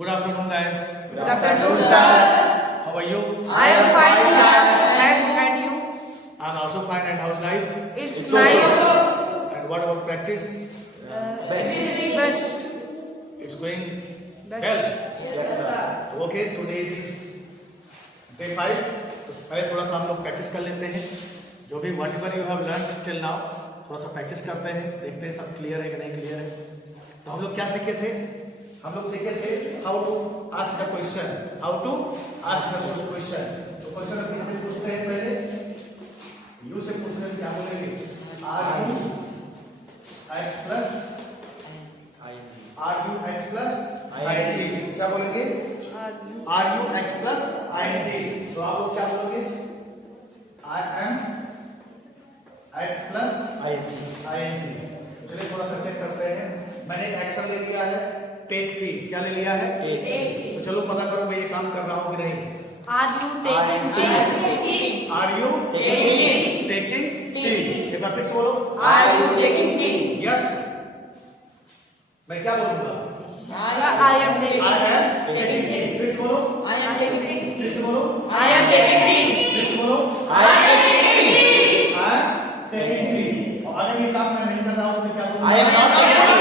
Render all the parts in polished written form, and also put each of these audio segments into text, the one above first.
Good afternoon, guys. Good afternoon, sir. How are you? I am fine, sir. Thanks, and you? I'm also fine. And how's life? It's nice. And what about practice? It's best. It's going Best. well. Yes, sir. Okay, today is day 5. तो पहले थोड़ा सा हम लोग practice कर लेते हैं. जो भी whatever you have learned till now, थोड़ा सा प्रैक्टिस करते हैं. देखते हैं सब क्लियर है कि नहीं क्लियर है. तो हम लोग क्या सीखे थे? हम लोग सीखे थे how to ask the question. How to ask the question. तो क्वेश्चन हम किससे पूछते हैं? पहले यू से पूछते हैं. क्या बोलेंगे? Are you ate plus I N G. क्या बोलेंगे? Are you ate plus I N G. तो आप लोग क्या बोलोगे? I am ate plus I N G. चलिए थोड़ा सा चेक करते हैं. मैंने एक एक्शन ले लिया है, टेक टी. क्या ले लिया है? तो चलो पता करो मैं ये काम कर रहा हूँ कि नहीं. Are you taking tea? Are you taking tea. एक बार फिर से बोलो. Are you taking tea? Yes. मैं क्या बोलूंगा? I am taking taking tea. फिर से बोलो. I am taking tea. फिर से बोलो. I am taking tea. फिर से बोलो. I am taking tea. I am taking tea. और अगर ये काम मैं नहीं कर रहा हूँ तो क्या बोलूंगा? I am not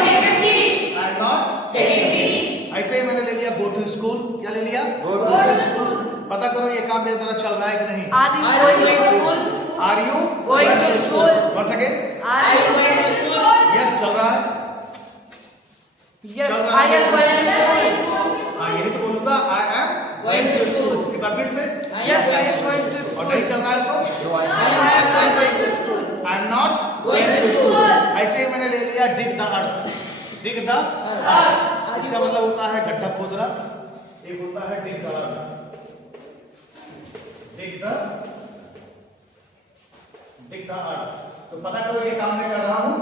taking tea. I am not Taking tea. ऐसे ही मैंने ले लिया गो टू स्कूल. क्या ले लिया? Go to school. पता करो ये काम मेरे द्वारा चल रहा है कि नहीं. Are you going to school? Are you Going to school. once again. Are you going to school? Yes चल रहा है. Yes, I am going to school. हाँ यही तो बोलूंगा. I am Going to school. एक बार फिर से. Yes, I am going to और school. नहीं चल रहा है तो I am not going to school. I am not Going to school. ऐसे ही मैंने ले लिया डिग the earth. Dig the earth. इसका मतलब होता है गड्ढा खोदना. एक होता है डिग the earth. Dig the earth. तो पता करो ये काम मैं कर रहा हूँ.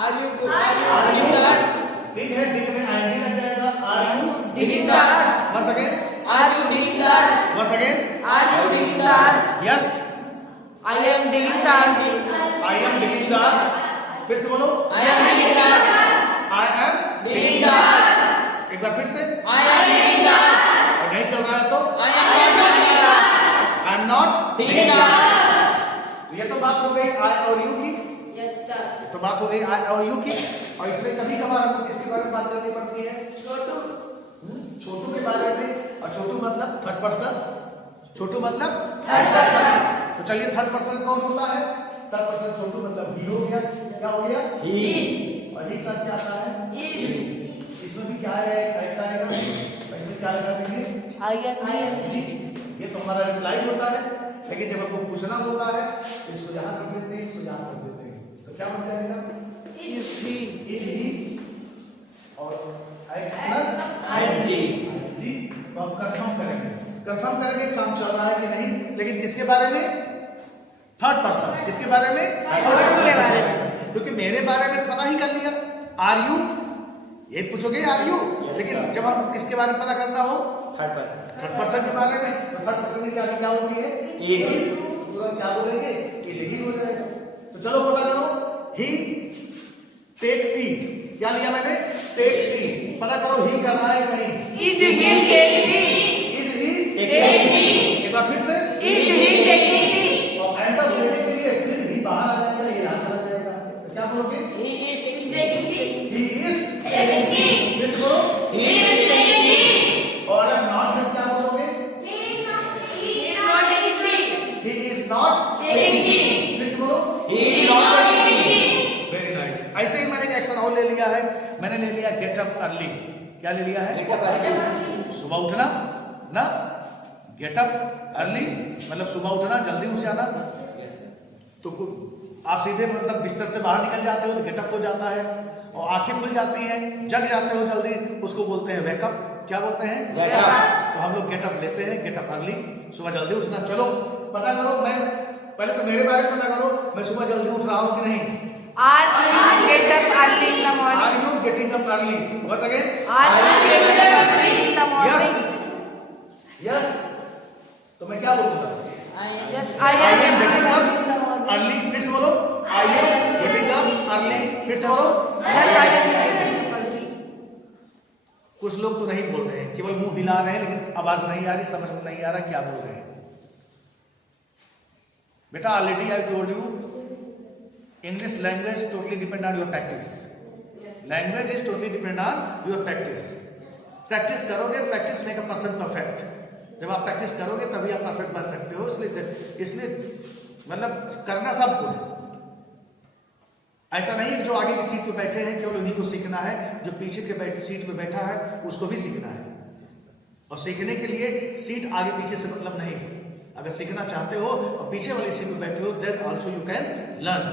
Are you digging the earth? डिग है. डिग में आईएनजी लग जाएगा. Are you Digging the earth? once again. Are you digging the earth? once again. Are you digging the earth? yes. I am digging the earth. I am digging the earth. फिर से बोलो. I am digging the earth. I am Digging the earth. एक बार फिर से. I am digging the earth. और नहीं चल रहा है तो I am not digging the earth. I am not Digging the earth. ये तो बात हो गई आई और यू की. Yes, sir. तो बात हो गई आई और यू की. और इसमें कभी कभार हमको किसके बारे में बात करनी पड़ती है? छोटू. छोटू के बारे में. और छोटू मतलब थर्ड पर्सन. छोटू मतलब थर्ड पर्सन. तो चलिए थर्ड पर्सन कौन होता है? थर्ड पर्सन छोटू मतलब ही हो गया. क्या हो गया? He. और एक साथ क्या आता है? Is. इसमें भी क्या है? करेक्ट आएगा. इसमें क्या लगा देंगे? ING. ये तो हमारा रिप्लाई होता है. लेकिन जब हमको पूछना होता है तो इसको यहाँ कर देते हैं, इसको यहाँ कर देते हैं. तो क्या बन जाएगा? Is he. इज ही और एच प्लस ING. जी. तो अब कंफर्म करेंगे. कंफर्म करेंगे काम चल रहा है कि नहीं. लेकिन किसके बारे में? Third person. किसके बारे में? छोटू के बारे में. क्योंकि मेरे बारे में पता ही कर लिया. आर यू ये पूछोगे आर यू. लेकिन जब हम किसके बारे में पता करना हो? थर्ड पर्सन के बारे में. तो थर्ड पर्सन की चाबी क्या होती है? इज. तुरंत क्या बोलेंगे? इज ही हो जाएगा. तो चलो पता करो. He take tea. क्या लिया मैंने? Take tea. पता करो ही कर रहा है कि नहीं. Is he taking tea? Is he Taking tea. एक बार फिर से. Is he taking tea? और ऐसा बोलने के लिए फिर ही बाहर आ जाएगा. ये यहाँ चला जाएगा. तो क्या बोलोगे? He is taking tea. He is Taking tea. फिर से बोलो. He is taking tea. और अगर नॉट है क्या बोलोगे? He is not taking tea. He is not Taking tea. फिर से बोलो. He is not taking tea. Very nice. ऐसे ही मैंने एक एक्शन और ले लिया है. मैंने ले लिया गेट अप अर्ली. क्या ले लिया है? सुबह उठना ना. गेट अप अर्ली मतलब सुबह उठना, जल्दी उठ जाना. तो आप सीधे मतलब बिस्तर से बाहर निकल जाते हो तो गेटअप हो जाता है. और आंखें खुल जाती हैं, जग जाते हो जल्दी, उसको बोलते हैं वेकअप. क्या बोलते हैं? वेकअप. तो हम लोग गेटअप लेते हैं. गेटअप अर्ली सुबह जल्दी उठना. चलो पता करो. मैं पहले तो मेरे बारे में पता करो. मैं सुबह जल्दी उठ रहा हूँ कि नहीं. Are you get up early in the are morning? You getting up early. Once again. Are you getting up early in the yes morning? Yes. तो मैं क्या बोलूँगा? Yes, I I am am getting getting up up in the morning. Early. फिर से बोलो. I am getting up early. फिर से बोलो. Yes, I am getting up early. कुछ लोग तो नहीं बोल रहे हैं, केवल मुंह हिला रहे हैं, लेकिन आवाज नहीं आ रही, समझ में नहीं आ रहा क्या बोल रहे हैं। बेटा already I told you, English language totally depend on your practice. Language is totally depend on your practice. Practice करोगे, practice make a person perfect. जब आप प्रैक्टिस करोगे तभी आप परफेक्ट बन सकते हो। इसलिए मतलब करना सबको है। ऐसा नहीं जो आगे की सीट पे बैठे हैं केवल उन्हीं को सीखना है, जो पीछे के सीट पे बैठा है उसको भी सीखना है। और सीखने के लिए सीट आगे पीछे से मतलब नहीं है। अगर सीखना चाहते हो और पीछे वाली सीट पे बैठे हो, then also you can learn.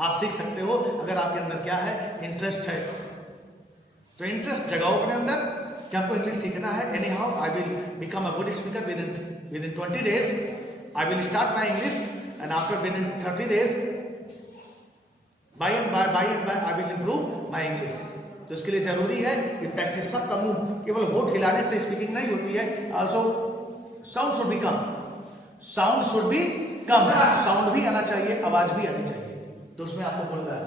आप सीख सकते हो अगर आपके अंदर क्या है, इंटरेस्ट है। तो इंटरेस्ट जगाओ अपने अंदर कि हमको इंग्लिश सीखना है। Anyhow I will become a good speaker within 20 days। I will start my English and after within 30 days by and by I will improve my English. तो इसके लिए जरूरी है कि प्रैक्टिस। सब का मुंह केवल होठ हिलाने से स्पीकिंग नहीं होती है। Also sound should be come, sound should be come, sound भी आना चाहिए, आवाज भी आनी चाहिए। तो उसमें आपको बोल रहा है।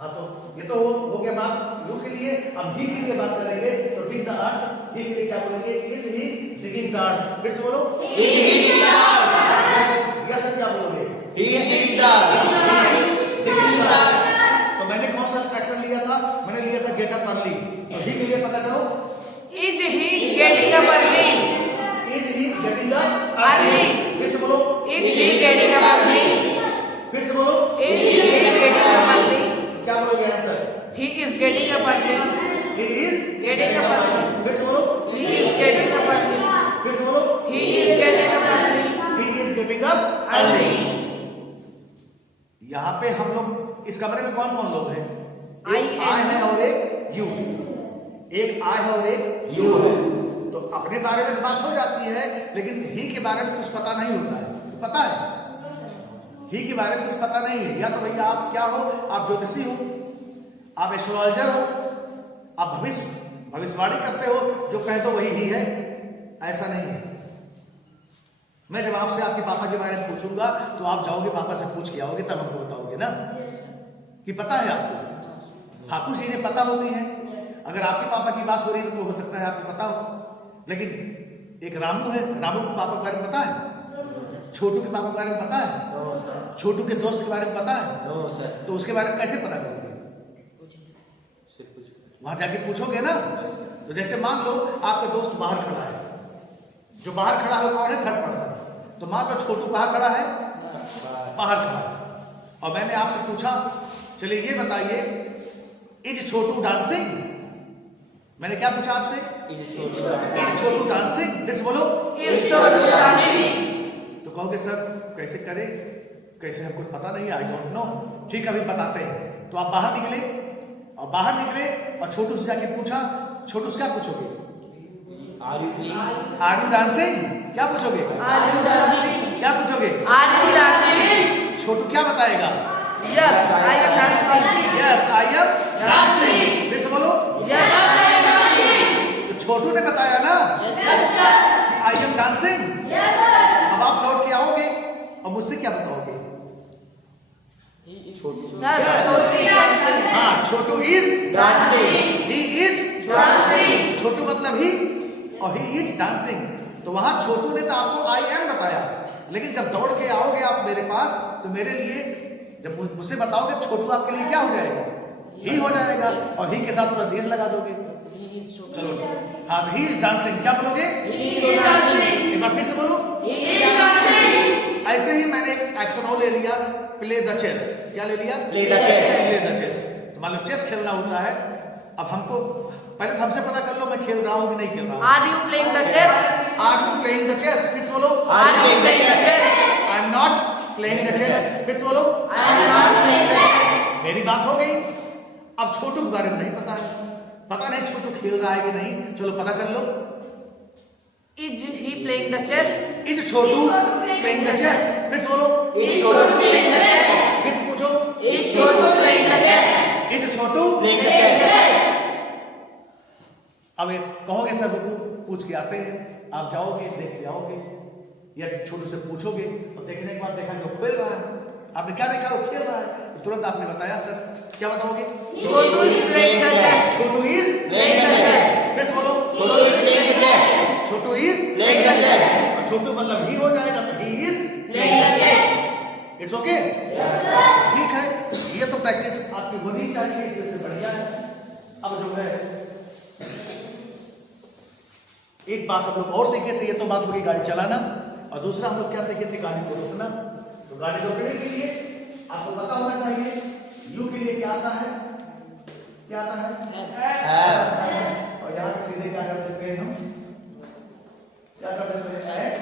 हाँ, तो ये तो हो गया बात यू के लिए। अब ही के लिए बात करेंगे। तो डिग द अर्थ, ही के लिए क्या बोलेंगे, is he digging the earth. फिर से बोलो, He is digging the earth. Yes क्या बोलोगे, He is digging the earth. तो मैंने कौन सा एक्शन लिया था, मैंने लिया था गेट अप अर्ली। तो ही के लिए पता करो, Is he getting up early? Is he getting up Early. फिर से बोलो, Is he getting up early? फिर से बोलो, Is he getting up early? क्या बोलोगे answer, He is getting up early. He is Getting up early. फिर से बोलो, He is getting up early. फिर से बोलो, He is getting up early. He is getting up early. यहाँ पे हम लोग इस कमरे में कौन कौन लोग हैं, एक आई है और एक यू, एक आई है और एक यू है। तो अपने बारे में तो बात हो जाती है, लेकिन ही के बारे में कुछ पता नहीं होता है। पता है ही के बारे में कुछ पता नहीं है। या तो भैया आप क्या हो, आप ज्योतिषी हो, आप एस्ट्रोलॉजर हो, आप भविष्यवाणी करते हो, जो कह दो वही ही है, ऐसा नहीं है। मैं जब आपसे आपके पापा के बारे में पूछूंगा तो आप जाओगे पापा से पूछ के आओगे, तब हमको बताओगे ना कि पता है आपको। हाँ, कुछ चीजें पता होती हैं। अगर आपके पापा की बात हो रही है तो हो सकता है आपको पता हो, लेकिन एक रामू है, रामू के पापा के बारे में पता है, छोटू के पापा के बारे में पता है, छोटू के दोस्त के बारे में पता है, तो उसके बारे में कैसे पता करोगे, वहां जाके पूछोगे ना। तो जैसे मान लो आपका दोस्त बाहर खड़ा है, जो बाहर खड़ा है कौन है, थर्ड पर्सन। तो मान लो छोटू कहाँ खड़ा है, बाहर खड़ा है, और मैंने आपसे पूछा चलिए ये बताइए, इज छोटू डांसिंग। मैंने क्या पूछा आपसे, इज छोटू डांसिंग। फिर से बोलो, Is Chotu dancing? तो कहोगे सर कैसे करें, कैसे हमको पता नहीं, आई डोंट नो। ठीक है, अभी बताते हैं। तो आप बाहर निकले, और बाहर निकले और छोटू से जाके पूछा, छोटू से क्या पूछोगे, आर यू डांसिंग, क्या पूछोगे, Are you dancing? क्या पूछोगे, Are you dancing? छोटू क्या बताएगा, Yes, I am dancing. Yes I am dancing. फिर से बोलो, Yes, I am dancing. तो छोटू ने बताया ना कि आई एम डांसिंग। अब आप लौट के आओगे और मुझसे क्या बताओगे, Yes, Chotu is dancing. हाँ, Chotu is Dancing. He is Dancing. Chotu मतलब ही, और ही इज डांसिंग। तो वहां छोटू ने तो आपको आई एम बताया, लेकिन जब दौड़ के आओगे आप मेरे पास, तो मेरे लिए जब मुझसे बताओगे छोटू आपके लिए क्या हो जाएगा, ही हो जाएगा, और ही के साथ पूरा देश लगा दोगे। चलो हाँ, ही इज डांसिंग क्या बोलोगे, एक बार फिर से बोलो। ऐसे ही मैंने एक एक्शन और ले लिया, प्ले द चेस। क्या ले लिया, Play the chess. Play the chess. तो मान लो चेस खेलना होता है। अब हमको पहले तो हमसे पता कर लो मैं खेल रहा हूँ कि नहीं खेल रहा हूँ। Are you playing the chess? Are you playing the chess, फिर से बोलो। Are you playing the chess? I am not playing the chess, फिर से बोलो। I am not playing the chess. मेरी बात हो गई। अब छोटू के बारे में नहीं पता है, पता नहीं छोटू खेल रहा है कि नहीं, चलो पता कर लो। Is he playing the chess? Is Chhotu playing the chess, फिर से बोलो। Is Chotu playing the chess? फिर से पूछो, Is Chotu playing the chess? Is Chhotu. Playing the chess. अब कहोगे सर रुको पूछ के आते हैं, आप जाओगे देख के आओगे, या छोटू से पूछोगे, और देखने के बाद देखा जो खेल रहा है, आपने क्या देखा, वो खेल रहा है, तो तुरंत आपने बताया सर, क्या बताओगे, Chotu is playing the chess. Chhotu is Playing the chess. फिर से बोलो Chotu is playing the chess. Chhotu is Playing the chess. और छोटू मतलब ही हो जाएगा तो he is Playing the chess. It's okay ठीक है ये तो प्रैक्टिस आपकी होनी चाहिए इसमें से बढ़िया है अब जो है एक बात हम लोग और सीखे थे ये तो बात होगी गाड़ी चलाना और दूसरा हम लोग क्या सीखे थे गाड़ी को रोकना तो गाड़ी रोकने के लिए आपको पता होना चाहिए यू के लिए क्या आता है Have. और यहाँ पे सीधे क्या कर देते हैं हम क्या कर देते हैं ऐड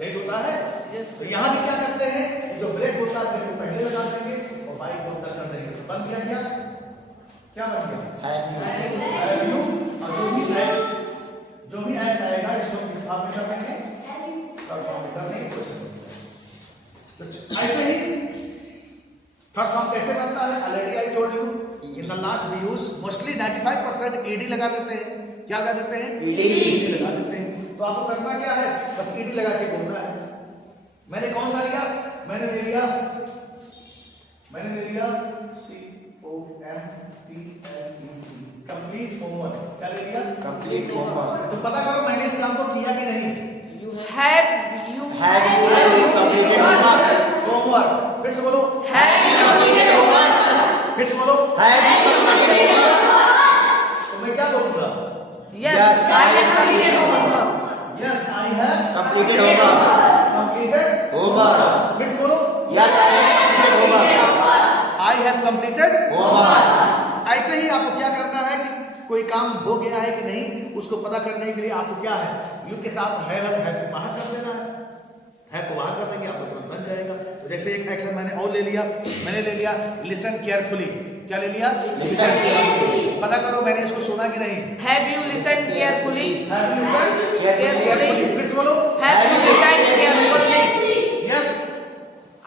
यही होता है Yes, तो यहाँ भी क्या करते हैं जो ब्रेक होता है ब्रेक को पहले लगा देंगे और बाइक को अंदर कर देंगे तो बन गया क्या बन गया Have. Have you? और जो भी ऐड आएगा इसको किस भाग में कर देंगे थर्ड फॉर्म में कर देंगे तो ऐसे ही थर्ड फॉर्म कैसे बनता है already I told you in the last we use mostly 95% ED लगा देते हैं क्या लगा देते हैं ईडी लगा देते हैं तो आपको करना क्या है बस ईडी लगा के बोलना है मैंने कौन सा लिया मैंने ले लिया COMPLET कंप्लीट होमवर्क क्या ले लिया Complete homework. तो पता करो मैंने इस काम को किया कि नहीं Have you Have you completed homework? Homework फिर से बोलो Have you completed homework? फिर से बोलो Have you completed homework? तो मैं क्या बोलूंगा Yes, Yes, I have completed homework. Yes I have Completed homework. Completed Homework. फिर से बोलो Yes, I have completed homework. I have completed Homework. ऐसे ही आपको क्या करना है कि कोई काम हो गया है कि नहीं उसको पता करने के लिए आपको क्या है यू के साथ हैव को बाहर कर देना है को बाहर कर देंगे आपको तुरंत बन जाएगा तो जैसे एक एक्शन मैंने और ले लिया लिसन केयरफुली क्या ले लिया Listen carefully. पता करो मैंने इसको सुना कि नहीं Have you listened carefully? Have listen Carefully. फिर से बोलो Have you listened carefully? Yes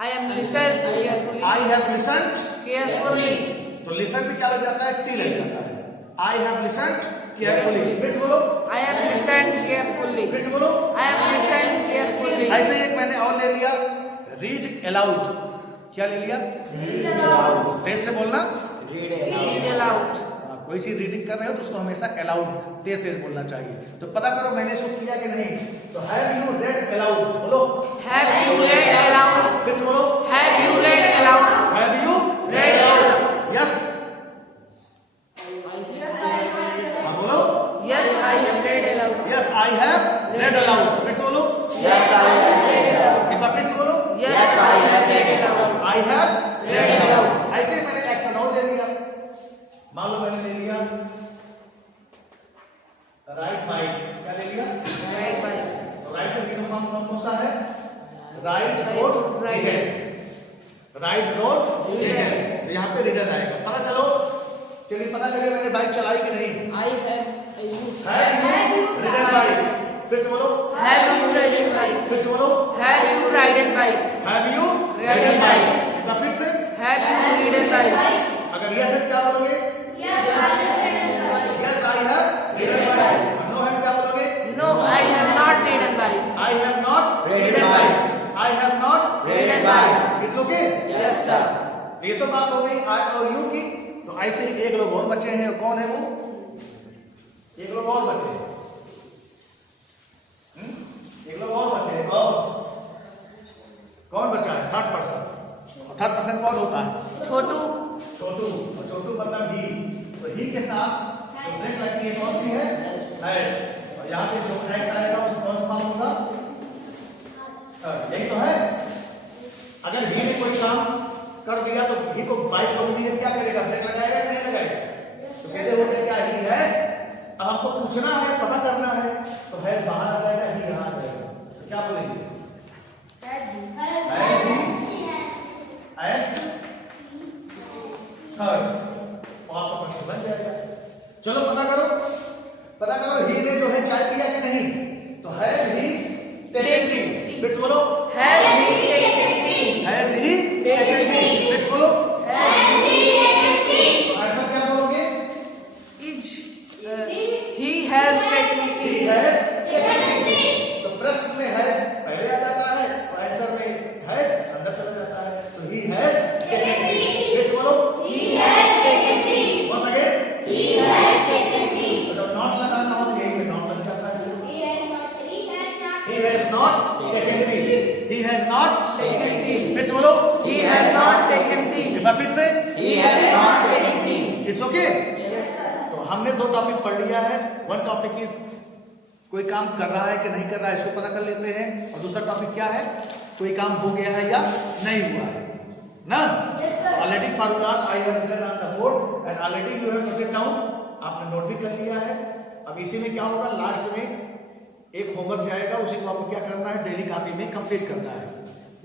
I am listened carefully. I have listened Carefully. तो लिसन में क्या लग जाता है टी लग जाता है आई हैव लिसन्ड केयरफुली फिर से बोलो I am listened carefully. फिर से बोलो I am listened carefully. ऐसे ही एक मैंने और ले लिया रीड अलाउड क्या ले लिया तेज से बोलना Read aloud. Read aloud. आप कोई चीज रीडिंग कर रहे हो तो उसको हमेशा अलाउड तेज तेज बोलना चाहिए तो पता करो मैंने इसको किया कि नहीं तो हैव यू रेड अलाउड बोलो Have you read aloud? फिर से बोलो Have you read aloud? Have you Read aloud. Yes हाँ बोलो Yes, I have read aloud. Yes I have read allowed फिर से बोलो Yes, I have read aloud. एक बार फिर से बोलो Yes, I have read aloud. I have Read aloud. ऐसे ही मैंने एक्शन और ले लिया मान लो मैंने ले लिया राइट बाइक क्या ले लिया Right by. राइट का तीनों फॉर्म कौन सा है right road Right. Right road Ridden. तो यहाँ पे रिटर्न आएगा पता चलो चलिए पता करिए मैंने बाइक चलाई कि नहीं I have. रिटर्न बाइक फिर से बोलो Have you ridden bike? फिर से बोलो Have you ridden bike? Have you Ridden bike. तो फिर से Have you ridden bike? अगर यस है क्या बोलोगे yes I have ridden bike no है क्या बोलोगे No, I have not ridden bike. I have not Ridden bike. I have not Ridden bike. It's okay Yes, sir. ये तो बात हो गई आई और यू की तो ऐसे ही एक लोग और बचे हैं कौन है वो एक लोग और बचे हैं एक लोग और बचे हैं और कौन बचा है थर्ड पर्सन और थर्ड पर्सन कौन होता है छोटू. छोटू और छोटू मतलब ही तो ही के साथ जो ब्रेक लगती है कौन सी है हैज और यहाँ पे जो एक्ट आएगा उसको कौन सा फॉर्म होगा यही तो है अगर ही ने कोई काम कर दिया तो ही को बाइक रोकनी है क्या करेगा ब्रेक लगाएगा कि नहीं लगाएगा तो सीधे हो जाए क्या ही हैज अब हमको पूछना है पता करना है तो हैज बाहर आ जाएगा ही यहाँ आ जाएगा तो क्या बोलेंगे हैज ही एट थर्ड और आपका प्रश्न बन जाएगा चलो पता करो ही ने जो है चाय पिया कि नहीं तो हैज ही टेकन टी फिर से बोलो Have you taken tea? Has he taken T फिर से बोलो Have you taken tea? ऐसा क्या बोलोगे He has taken he tea. Has taken T तो प्रश्न में हैज पहले आ जाता है और आंसर में हैज अंदर चला जाता है तो ही हैज टेकन टी फिर से बोलो He has taken tea. once again not taken tea. He has not taken tea. फिर से बोलो He has not taken tea. एक बार फिर से He has not taken tea. It's okay Yes, sir. तो हमने दो टॉपिक पढ़ लिया है वन टॉपिक इज कोई काम कर रहा है कि नहीं कर रहा है इसको पता कर लेते हैं और दूसरा टॉपिक क्या है कोई काम हो गया है या नहीं हुआ है ना already formulas I have written on the board and already you have noted down आपने नोट भी कर लिया है अब इसी में क्या होगा लास्ट में एक होमवर्क जाएगा उसी को आपको क्या करना है डेली कॉपी में कंप्लीट करना है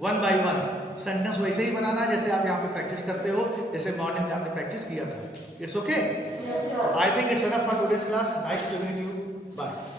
वन बाय वन सेंटेंस वैसे ही बनाना है जैसे आप यहाँ पे प्रैक्टिस करते हो जैसे मॉर्निंग में आपने प्रैक्टिस किया था it's okay I think it's enough for today's class nice to meet you bye